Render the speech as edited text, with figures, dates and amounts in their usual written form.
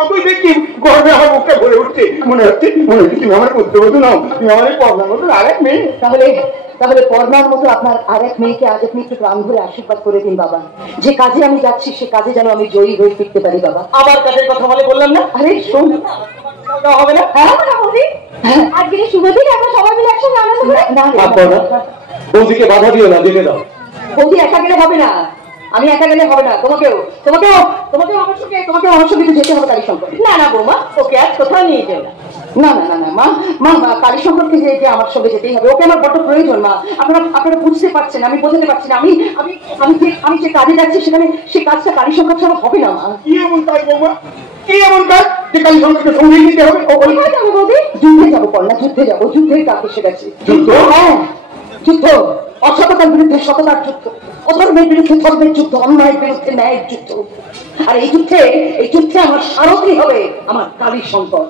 যতই দেখি গর্বে আমার মুখটা ভরে উঠছে, মনে হচ্ছে তুমি আমার পুত্রবধূ নাও, তুমি আমার পর্দার মতো আরেক মেয়ে। তাহলে তাহলে পর্দার মতো আপনার আরেক মেয়েকে আজ আপনি একটু প্রাণ ভরে আশীর্বাদ করে দিন বাবা। যে কাজে আমি যাচ্ছি সে কাজে যেন আমি জয়ী হয়ে ফিরতে পারি বাবা। আবার কাজের কথা বলে বললাম না? আরে শোন, হবে না? হ্যাঁ বৌদি, আজকে শুভ দিন, আমরা সবাই মিলে একসঙ্গে আনন্দ করি। বৌদিকে বাধা দিও না, যেতে দাও। বৌদি একা গেলে হবে না, আমি একা গেলে হবে না, তোমাকেও তোমাকেও তোমাকেও আমার সঙ্গে যেতে হবে কালী শঙ্কর। না না বৌমা, ওকে আজ কোথাও নিয়ে যেও না। না না না না মা, মা কালী শঙ্করকে যে আমার সঙ্গে যেতেই হবে, ওকে আমার বড্ড প্রয়োজন মা। আপনারা বুঝতে পারছেন, আমি বোঝাতে পারছি না। আমি যে কাজে যাচ্ছি সেখানে সে কাজটা কালী শঙ্কর ছাড়া হবে না মা। কি এমন কাজ বৌমা, কি এমন কাজ যে কালী শঙ্করকে সঙ্গে নিতে হবে? ওইখানে যাবো বৌদি, যুদ্ধে যাবো কন্যা, যুদ্ধে যাবো। যুদ্ধের কাজ এসে গেছে। যুদ্ধ? হ্যাঁ যুদ্ধ, অসততার বিরুদ্ধে সততার যুদ্ধ, অধর্মের বিরুদ্ধে ধর্মের যুদ্ধ, অন্যায়ের বিরুদ্ধে ন্যায়ের যুদ্ধ। আর এই যুদ্ধে আমার সারথি হবে আমার কালী শঙ্কর।